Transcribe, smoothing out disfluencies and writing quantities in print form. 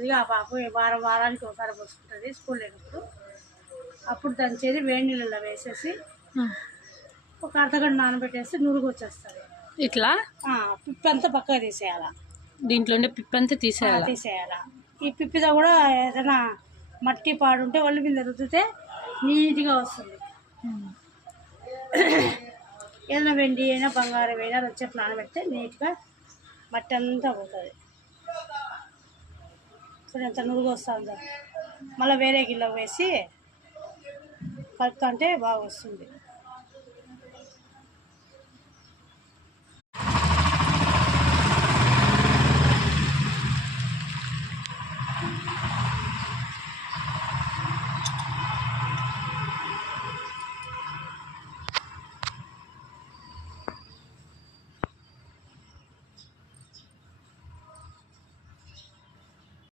కొద్దిగా ఆ పాప వారానికి ఒకసారి పోసుకుంటుంది స్కూల్ లేనప్పుడు. అప్పుడు దంచేది వేడి నీళ్ళలో వేసేసి ఒక అర్ధగంట నానబెట్టేస్తే నురుగు వచ్చేస్తుంది. ఇట్లా పిప్పి అంతా పక్కగా తీసేయాల. దీంట్లో ఉండే పిప్పి అంతా తీసేయాల. ఈ పిప్పితో కూడా ఏదైనా మట్టి పాడుంటే ఒళ్ళు మీద రుద్దితే నీట్గా వస్తుంది. ఏదైనా వెండి అయినా బంగారం అయినా వచ్చేట్లు నానబెడితే నీట్గా మట్టి అంతా పోతుంది. సరే ఎంత నురుగు వస్తుందో మళ్ళీ వేరే గిన్నె వేసి కలుపుతుంటే బాగా వస్తుంది.